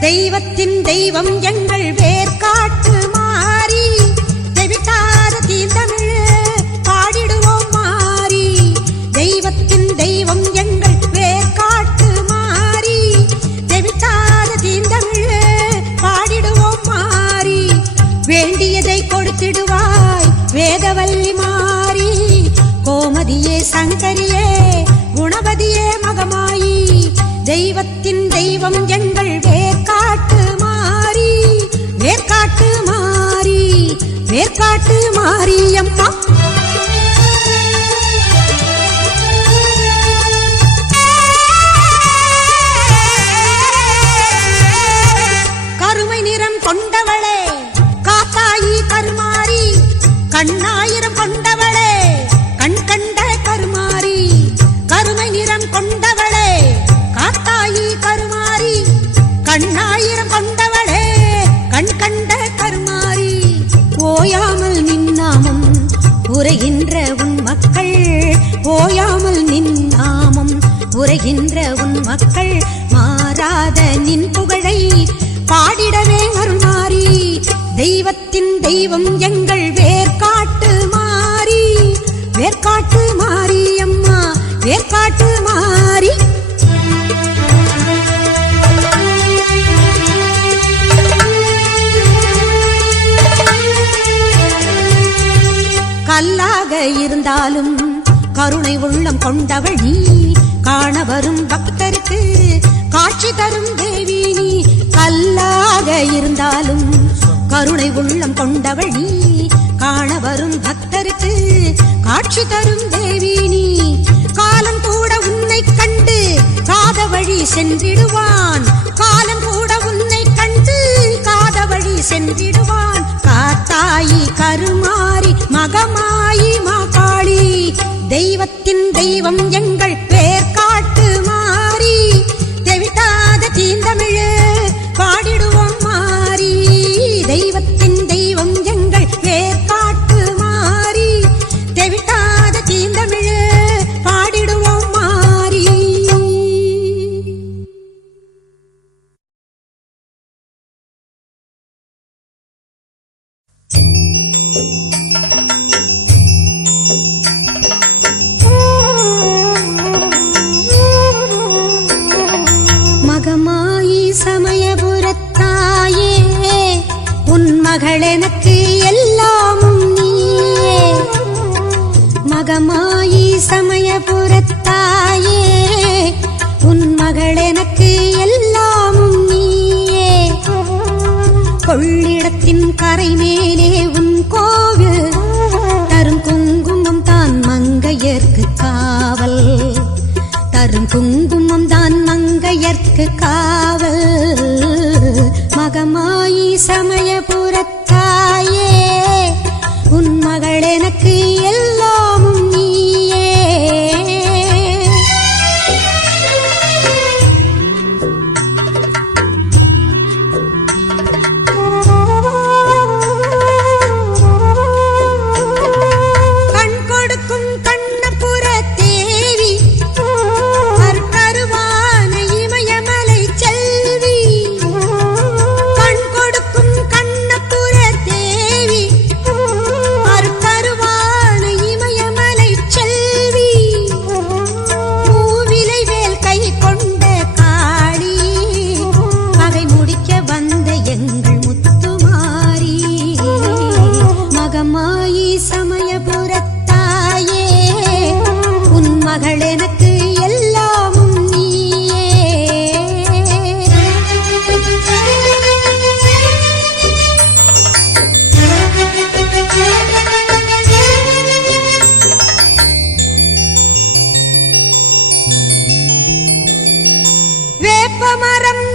தெய்வத்தின் தெய்வம் எங்கள் வேர்காட்டு மாறி தெவிட்டாத தீந்தமிழ் பாடிடுவோம் மாறி. தெய்வத்தின் தெய்வம் எங்கள் வேர்காட்டு மாறி தெவிட்டாத தீந்தமிழ் பாடிடுவோம் மாறி. வேண்டியதை கொடுத்திடுவாய் வேதவல்லி மாறி. கோமதியே சங்கரியே குணபதியே மகமாயி. தெய்வத்தின் தெய்வம் எங்கள் ஏற்காட்டு மாரியம்மா. கருமை நிறம் கொண்டவளே காத்தாயி கருமாரி கண்ணாயிரம் கொண்டவளே கண் கண்ட கருமாரி கருமை நிறம் கொண்டவளே காத்தாயி கருமாரி கண்ணாயிரம் மக்கள் மாறாத நின் புகழை பாடிடவே அருள்மாறி. தெய்வத்தின் தெய்வம் எங்கள் வேர்காட்டு மாறி. வேர்காட்டு மாறி அம்மா வேர்காட்டு மாறி. கல்லாக இருந்தாலும் கருணை உள்ளம் கொண்டவள் நீ. காண வரும் பக்தருக்கு காட்சி தரும் தேவி நீ கல்லாக இருந்தாலும் கருணை உள்ளம் கொண்டவள் நீ காண வரும் பக்தருக்கு காட்சி தரும் தேவி நீ. காலம் கூட உன்னை கண்டு காத வழி சென்றிடுவான். காலம் கூட உன்னை கண்டு காத வழி சென்றிடுவான். காத்தாயி கருமாறி மகமா மகளெனக்கு எல்லாமும் நீயே. மகமாயி சமயபுரத்தாயே உன் மகளெனக்கு எல்லாமும் நீயே. கொள்ளிடத்தின் கரை மேலே உன் கோவில். தரும் குங்குமம் தான் மங்கையர்க்கு காவல். தரும் குங்குமம் தான் மங்கையர்க்கு காவல். மகமா சமயபுரத்தாயே உன் மகள் எனக்கு எல்லாம் pemarang